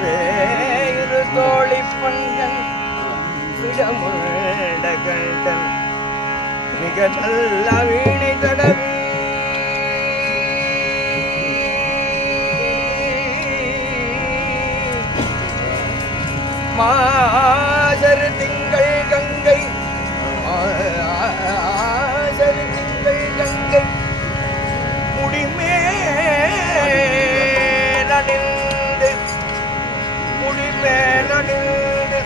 வேறு தோழி பங்கன் விடமுண்ட கண்டன் மிக நல்ல வீணை தடவி மாசரு திங்கள் கங்கை மாசரு திங்கள் கங்கை முடிமேலணிந்து முடிமேலணிந்து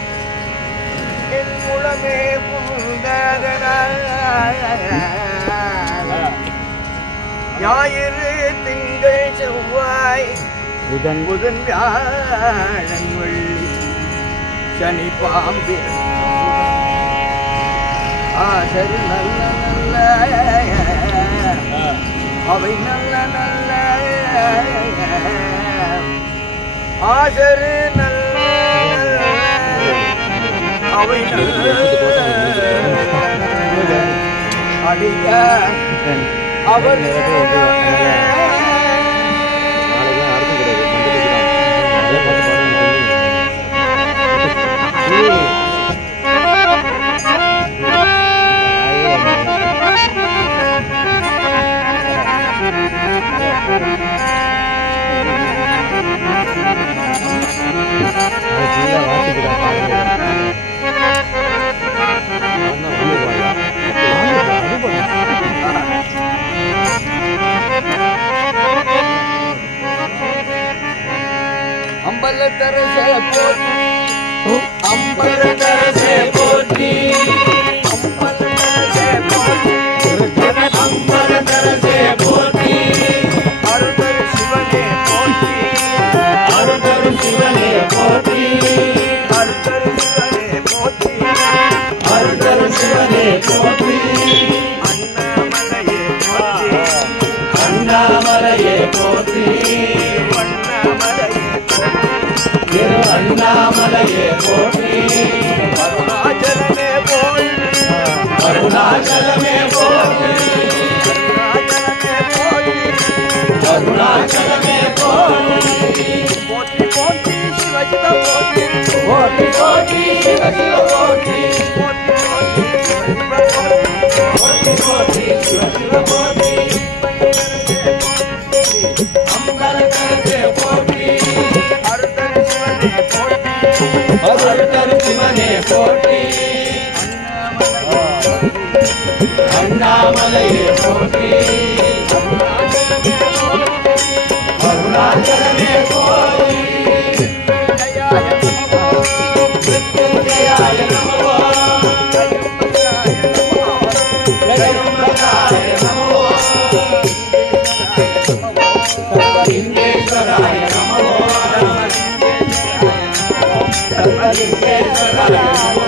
என் முழமே புந்ததன ஞாயிறு திங்கள் செவ்வாய் புதன் புதன் வியாழன் வெள்ளி சனி பாம்பு ஆசரு நல்ல நல்ல அவை நல்ல நல்ல ஆசரு நல்ல அவை நல்ல அடிக்க அவர் அம்பலத்தரசே போற்றி அம்பலத்தரசே போற்றி அம்பலத்தரசே போற்றி அம்பலத்தரசே போற்றி அருள்தரு சிவனே போற்றி அருள்தரு சிவனே போற்றி அருள்தரு சிவனே போற்றி அருள்தரு சிவனே போற்றி அண்ணாமலையே போற்றி அண்ணாமலையே போற்றி அருணாச்சலமே போற்றி அருணாச்சலமே போற்றி அருணாச்சலமே போற்றி போற்றி போற்றி சிவ சிவ போற்றி போற்றி போற்றி சிவ சிவ போற்றி போற்றி போற்றி சிவ சிவ போற்றி அம்பலத்தரசே போற்றி அருள்தரு சிவனே போற்றி அண்ணாமலையே போற்றி அருணாச்சலமே போற்றி மிருத்யுஞ்சயாய நமோ த்ரயம்பகாய நமோ லிங்கேஸ்வராய நமோ லிங்கேஸ்வராய நமோ